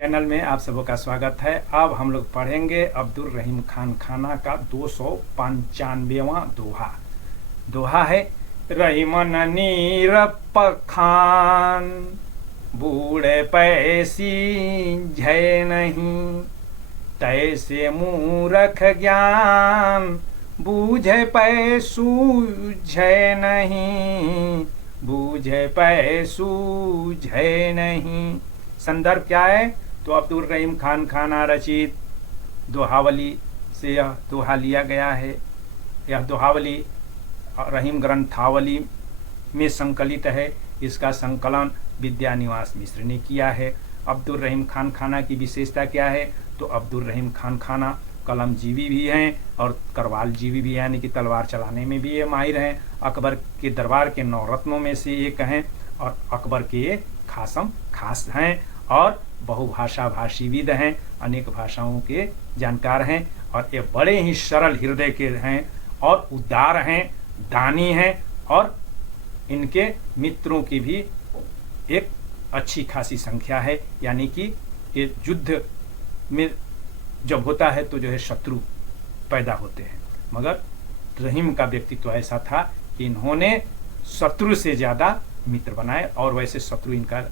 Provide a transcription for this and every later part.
Channel में आप सबों का स्वागत है। अब हम लोग पढ़ेंगे अब्दुल रहीम खान खाना का 295वां दोहा। दोहा है, रहीमन नीर पखान बूढ़े पैसी जय नहीं, तैसे मूरख ज्ञान बूझे पैसू जय नहीं, बूझे पैसू जय नहीं। संदर्भ क्या है? तो अब्दुल रहीम खान खाना रचित दोहावली से यह दोहा लिया गया है। यह दोहावली रहीम ग्रंथावली में संकलित है। इसका संकलन विद्यानिवास मिश्र ने किया है। अब्दुल रहीम खान खाना की विशेषता क्या है? तो अब्दुल रहीम खान खाना कलमजीवी भी हैं और करवाल जीवी भी, यानी कि तलवार चलाने में भी ये माहिर हैं। अकबर के दरबार के 9 रत्नों में से एक हैं और अकबर के ये खासम खास हैं और बहुभाषा भाषीविद हैं, अनेक भाषाओं के जानकार हैं और ये बड़े ही सरल हृदय के हैं और उदार हैं, दानी हैं और इनके मित्रों की भी एक अच्छी खासी संख्या है। यानी कि ये युद्ध में जब होता है तो जो है शत्रु पैदा होते हैं, मगर रहीम का व्यक्तित्व ऐसा था कि इन्होंने शत्रु से ज़्यादा मित्र बनाए। और वैसे शत्रु इनका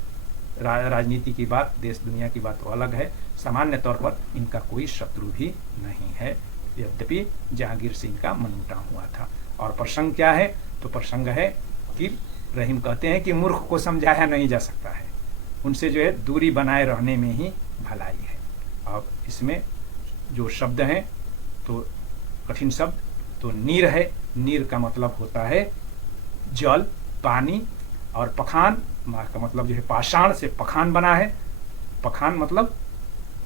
राजनीति की बात, देश दुनिया की बात तो अलग है, सामान्य तौर पर इनका कोई शत्रु भी नहीं है, यद्यपि जहांगीर से इनका मनमुटाव हुआ था। और प्रसंग क्या है? तो प्रसंग है कि रहीम कहते हैं कि मूर्ख को समझाया नहीं जा सकता है, उनसे जो है दूरी बनाए रहने में ही भलाई है। अब इसमें जो शब्द हैं तो कठिन शब्द, तो नीर है। नीर का मतलब होता है जल, पानी, और पखान का मतलब जो है पाषाण से पखान बना है। पखान मतलब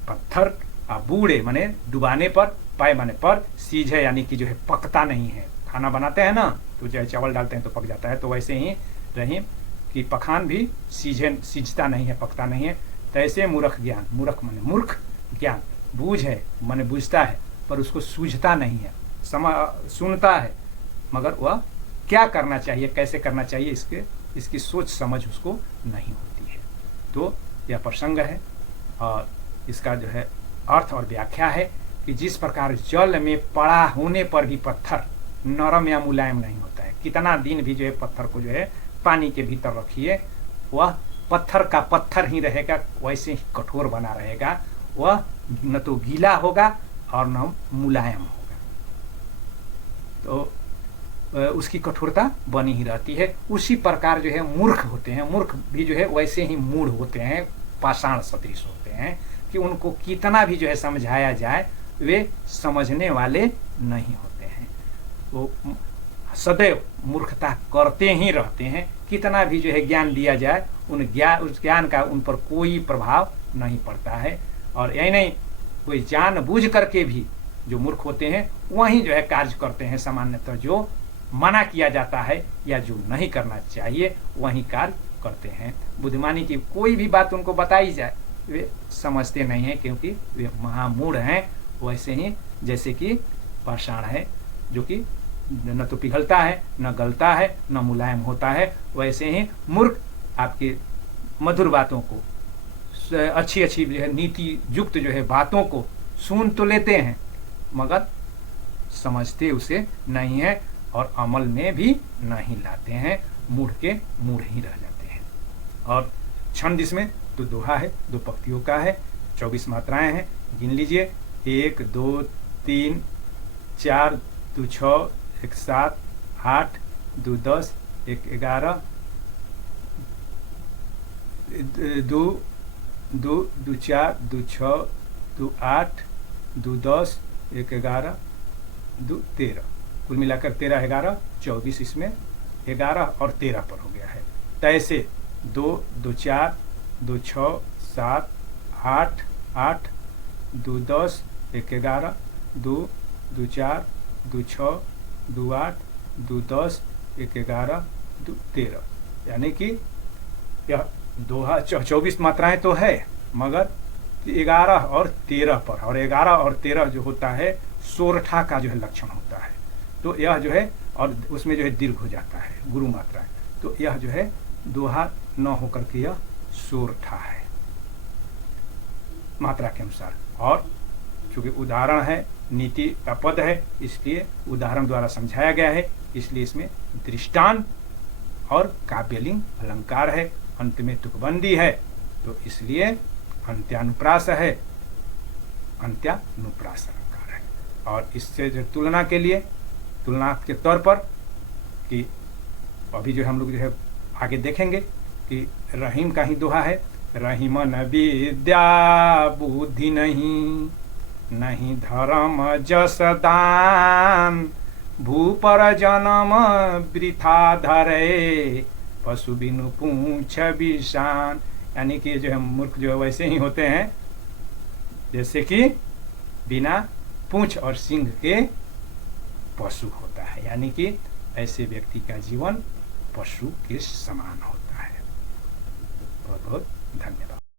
पत्थर, बूढ़े माने डुबाने पर, पाए माने पर, सीज है यानी कि जो है पकता नहीं है। खाना बनाते हैं ना तो जो है चावल डालते हैं तो पक जाता है, तो वैसे ही रहीम कि पखान भी सीजता नहीं है, पकता नहीं है। तैसे मूर्ख ज्ञान, मूर्ख माने मूर्ख, ज्ञान बूझ है माने बूझता है पर उसको सूझता नहीं है, सुनता है मगर वह क्या करना चाहिए, कैसे करना चाहिए, इसकी सोच समझ उसको नहीं होती है। तो यह प्रसंग है और इसका जो है अर्थ और व्याख्या है कि जिस प्रकार जल में पड़ा होने पर भी पत्थर नरम या मुलायम नहीं होता है, कितना दिन भी जो है पत्थर को जो है पानी के भीतर रखिए वह पत्थर का पत्थर ही रहेगा, वैसे ही कठोर बना रहेगा। वह न तो गीला होगा और न मुलायम होगा, तो उसकी कठोरता बनी ही रहती है। उसी प्रकार जो है मूर्ख होते हैं, मूर्ख भी जो है वैसे ही मूढ़ होते हैं, पाषाण सदृश होते हैं कि उनको कितना भी जो है समझाया जाए वे समझने वाले नहीं होते हैं। वो सदैव मूर्खता करते ही रहते हैं, कितना भी जो है ज्ञान दिया जाए उस ज्ञान का उन पर कोई प्रभाव नहीं पड़ता है। और यही नहीं, कोई जानबूझ करके भी जो मूर्ख होते हैं वही जो है कार्य करते हैं। सामान्यतः जो मना किया जाता है या जो नहीं करना चाहिए वही कार्य करते हैं। बुद्धिमानी की कोई भी बात उनको बताई जाए वे समझते नहीं हैं, क्योंकि वे महामूढ़ हैं। वैसे ही जैसे कि पाषाण है जो कि न तो पिघलता है, न गलता है, न मुलायम होता है, वैसे ही मूर्ख आपके मधुर बातों को, अच्छी अच्छी जो है नीति युक्त जो है बातों को सुन तो लेते हैं मगर समझते उसे नहीं है और अमल में भी नहीं लाते हैं, मूढ़ के मूढ़ ही रह जाते हैं। और छंद इसमें तो दोहा है, 2 पंक्तियों का है, 24 मात्राएं हैं, गिन लीजिए। 1 2 3 4 2 6 1 7 8 2 10 1 11 2 2 2 4 2 6 2 8 2 10 1 11 2 13, कुल मिलाकर 13 11 24, इसमें 11 और 13 पर हो गया है। तैसे 2 2 4 2 6 7 8 8 2 10 1 11 2 2 4 2 6 2 8 2 10 1 11 2 13, यानी कि यह दोहा 24 मात्राएं तो है मगर 11 और 13 पर, और 11 और 13 जो होता है सोरठा का जो है लक्षण होता है, तो यह जो है और उसमें जो है दीर्घ हो जाता है गुरु मात्रा, तो यह जो है दोहा न होकर के यह सोरठा है। मात्रा के अनुसार। और चूंकि उदाहरण है, नीति का पद है, इसलिए उदाहरण द्वारा समझाया गया है, इसलिए इसमें दृष्टांत और काव्यलिंग अलंकार है, अंत में तुकबंदी है, तो इसलिए अंत्यानुप्रास है, अंत्यानुप्रास अलंकार है। और इससे जो तुलना के लिए, तुलना के तौर पर कि अभी जो हम लोग जो है आगे देखेंगे कि रहीम का ही दोहा है, रहीम न विद्या बुद्धि नहीं, नहीं धर्म जस दान, भू पर जन्म वृथा धरे, पशु बिनु पूछ विषान। यानी कि जो है मूर्ख जो है वैसे ही होते हैं जैसे कि बिना पूंछ और सींग के पशु होता है, यानी कि ऐसे व्यक्ति का जीवन पशु के समान होता है।